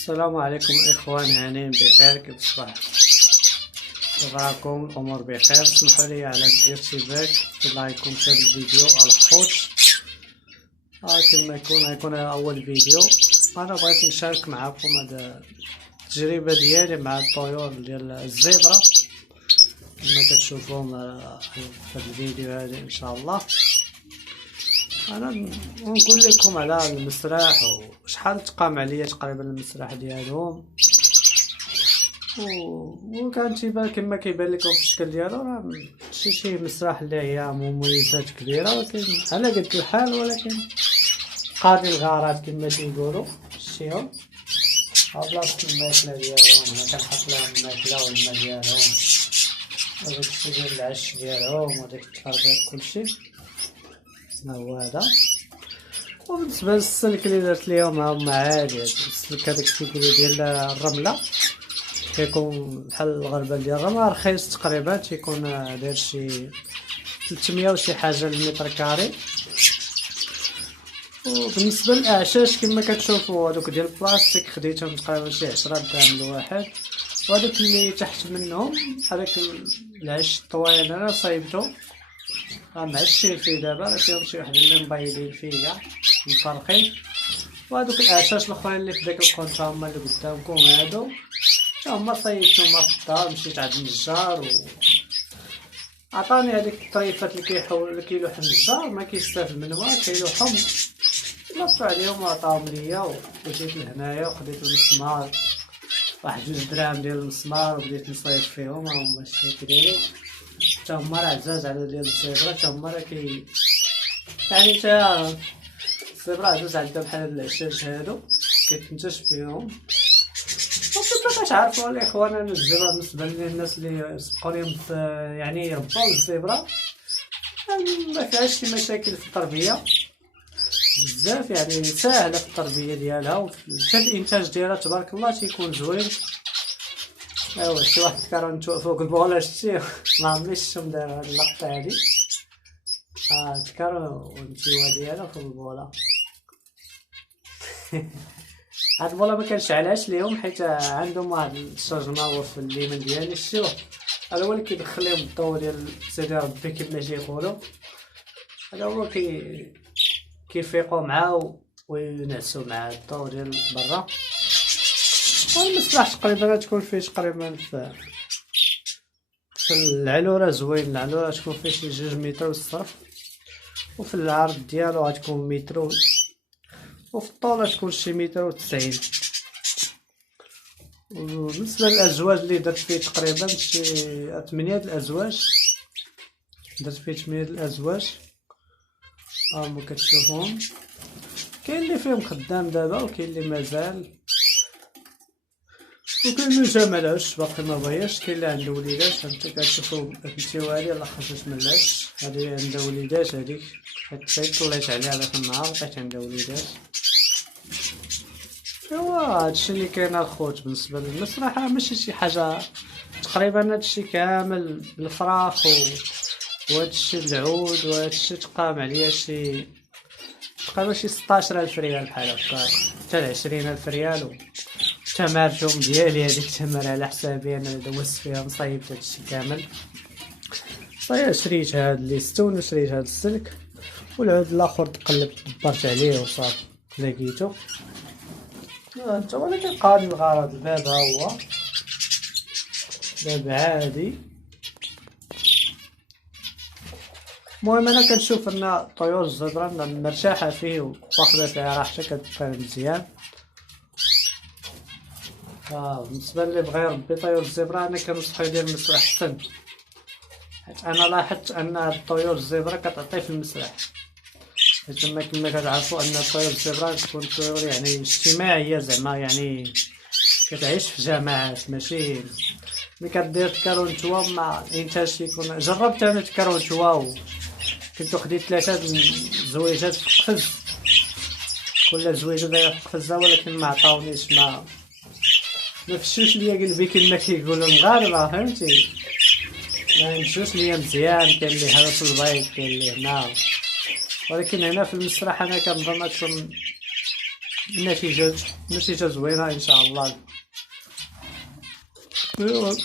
السلام عليكم إخوان، هانين بخير. كيف الصباح؟ كيف راكم؟ الأمور بخير؟ اسمحوا لي على الارتباك في اللايك وشير الفيديو على الخوت. كما يكون أول فيديو. أنا بغيت نشارك معكم هذا التجربة ديالي مع الطيور ديال الزبرة كما كتشوفوهم في الفيديو هذا إن شاء الله. انا نقول لكم على المسرح وشحال تقام عليا تقريبا المسرح ديالهم، وكان تيبان كما كيبان لكم في الشكل ديالو راه شي مسرح اللي هي مميزات كبيره، ولكن على قد الحال ولكن قاضي الغارات كما تيقولوا شتيهم بلاصه الماكله ديالهم. هنا كنحط لهم الماكله والماء ديالهم وداك الشي ديال العش ديالهم وداك التربيط كلشي ها هو هذا. وبالنسبه للسلك اللي درت ليهم هما عادي، السلك هذاك تيقولوا ديال الرمله كيكون بحال الغربال ديال الرمله، رخيص تقريبا تيكون داير شي 300 وشي حاجه المتر كاري. وبالنسبه للاعشاش كما كتشوفوا هذوك ديال البلاستيك خديتهم تقريبا شي 10 درهم الواحد، وهذاك اللي تحت منهم هذاك العش الطويل انا صايبته معشين فيه دابا، راه فيهم شي واحد اللي مبيضين فيه كاع مفرقين. وهذوك الاعشاش الاخرين اللي في داك الكونتا هما اللي قدامكم هادو هما صيبتهم في الدار. مشيت عند النجار عطاني هذيك الطريفات اللي كيلوح النجار ما كيستافد منهم، كيلوحهم لطفوا عليهم وعطاهم ليا. وجيت لهنايا وخديت المسمار واحد 2 دراهم ديال المسمار وبديت نصايب فيهم. هما الشكل حتى هما راه عزاز على ديال الزبرة، حتى هما راه يعني حتى الزبرة عزاز عندها بحال هاد العشاش هادو كيتنتج فيهم. وكما كتعرفوا الاخوان انا الزبرة بالنسبه للناس اللي سبقوني يعني يربوا الزبرة ما فيهاش شي مشاكل في التربيه بزاف، يعني ساهله في التربيه ديالها وحتى الانتاج ديالها تبارك الله تيكون زوين. ايوا شي واحد كارون نتوما فوق البوله شتي ما عمرنيش شفتهم دار هاد اللقطه هادي. تكارون والنتيوه ديالها فوق البوله. هاد البوله ما كنشعلهاش ليهم حيت عندهم واحد الشجر معروف في اليمين ديالي شتيوه، هذا هو اللي كيدخل لهم الضو ديال سيدي ربي كما تيقولوا. هذا هو كيفيقوا معاه وينعسوا مع الضو ديال برا. المسرح تقريبا تكون فيه تقريبا في العلوره زوين، العلوره تكون فيه شي 2 متر والصرف، وفي العرض ديالو غتكون متر وفي الطول تكون شي 190 متر. وبالنسبه للازواج اللي درت فيه تقريبا شي 8 الازواج، درت فيه 8 الازواج هما كتشوفوهم. كاين اللي فيهم خدام دابا وكاين اللي مازال، وكاين اللي جا مالهاش باقي ما بغاش، كاين اللي عنده وليدات. انت كتشوفوا النتيوه هادي لا خرجت من العش، هادي عندها وليدات، هاديك حيت طليت عليها داك النهار لقيت عندها وليدات. ايوا هادشي اللي كاين الخوت بالنسبه للمسرح، ماشي شي حاجه تقريبا هادشي كامل الفراخ وهادشي العود وهادشي تقام عليا شي تقريبا شي 16000 ريال بحال هكا حتى 20000 ريال. التمارجم ديالي هذيك التمر على حسابي انا دوزت فيها مصايبت هادشي كامل. شريت هاد ليستون وشريت هاد السلك والعود الاخر تقلبت دبرت عليه وصافي لقيتو. انت ولكن قاضي الغرض الباب ها هو باب عادي. المهم انا كنشوف ان طيور الزبرة مرتاحه فيه واخده فيه راحتها كتبقى مزيان. بالنسبه اللي بغى يربي طيور الزبرة انا كنصحو يدير المسرح احسن، حيت انا لاحظت ان الطيور الزبرة كتعطي في المسرح. حيت كما كتعرفوا ان الطيور الزبرة تكون طيور يعني اجتماعيه، زعما يعني كتعيش في جماعات، ماشي ملي كدير تكارونتوا مع الانتاج كيكون. جربت انا تكارونتوا كنت خديت 3 زويجات في القفز، كل زويجه دايره في قفزه، ولكن ما عطاونيش ما فشوش ليا قلبي كما كيقولوا المغاربه، فهمتي؟ ما مشوش ليا مزيان. كاين اللي هرس البيض كاين اللي هنا، ولكن هنا في المسرح انا كنظن تكون النتيجة زوينة ان شاء الله.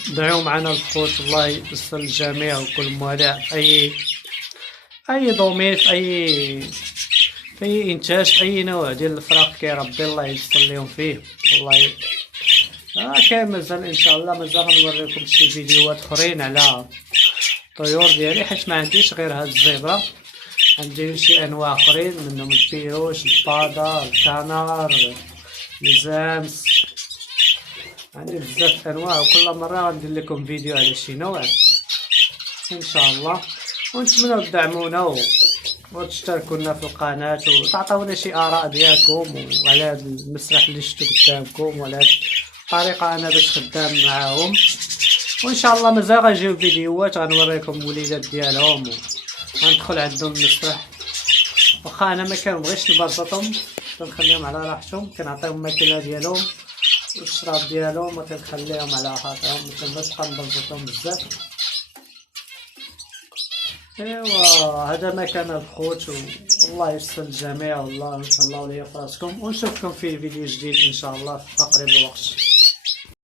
دعوا معنا الخوت، الله ييسر الجميع وكل موالع اي دومين في اي انتاج اي نوع ديال الفراخ كيربي، الله ييسر ليهم فيه. والله كاين مازال ان شاء الله، مازال غنوريكم شي فيديوهات اخرين على الطيور ديالي، حيت ما عنديش غير هاد الزبرة، عندي شي انواع اخرين منهم البيروش، البادا، الكنار، الزامس، عندي بزاف انواع، وكل مره غندير لكم فيديو على شي نوع ان شاء الله. ونتمنوا تدعمونا وتشتركوا لنا في القناه وتعطيونا شي اراء ديالكم وعلى هذا المسرح اللي شفتو قدامكم وعلى هذه الطريقه انا باش خدام معاهم. وان شاء الله مازال غنجيو فيديوهات غنوريكم الوليدات ديالهم وغندخل عندهم المسرح، واخا انا ما كنبغيش نبسطهم، كنخليهم على راحتهم، كنعطيهم الماكله ديالهم والشراب ديالهم وكنخليهم على خاطرهم، ما كنبقاش نبسطهم بزاف. ايوا هذا ما كان الخوت، والله يسر الجميع والله يتهلاو ليا فراسكم، ونشوفكم في فيديو جديد ان شاء الله في اقرب الوقت.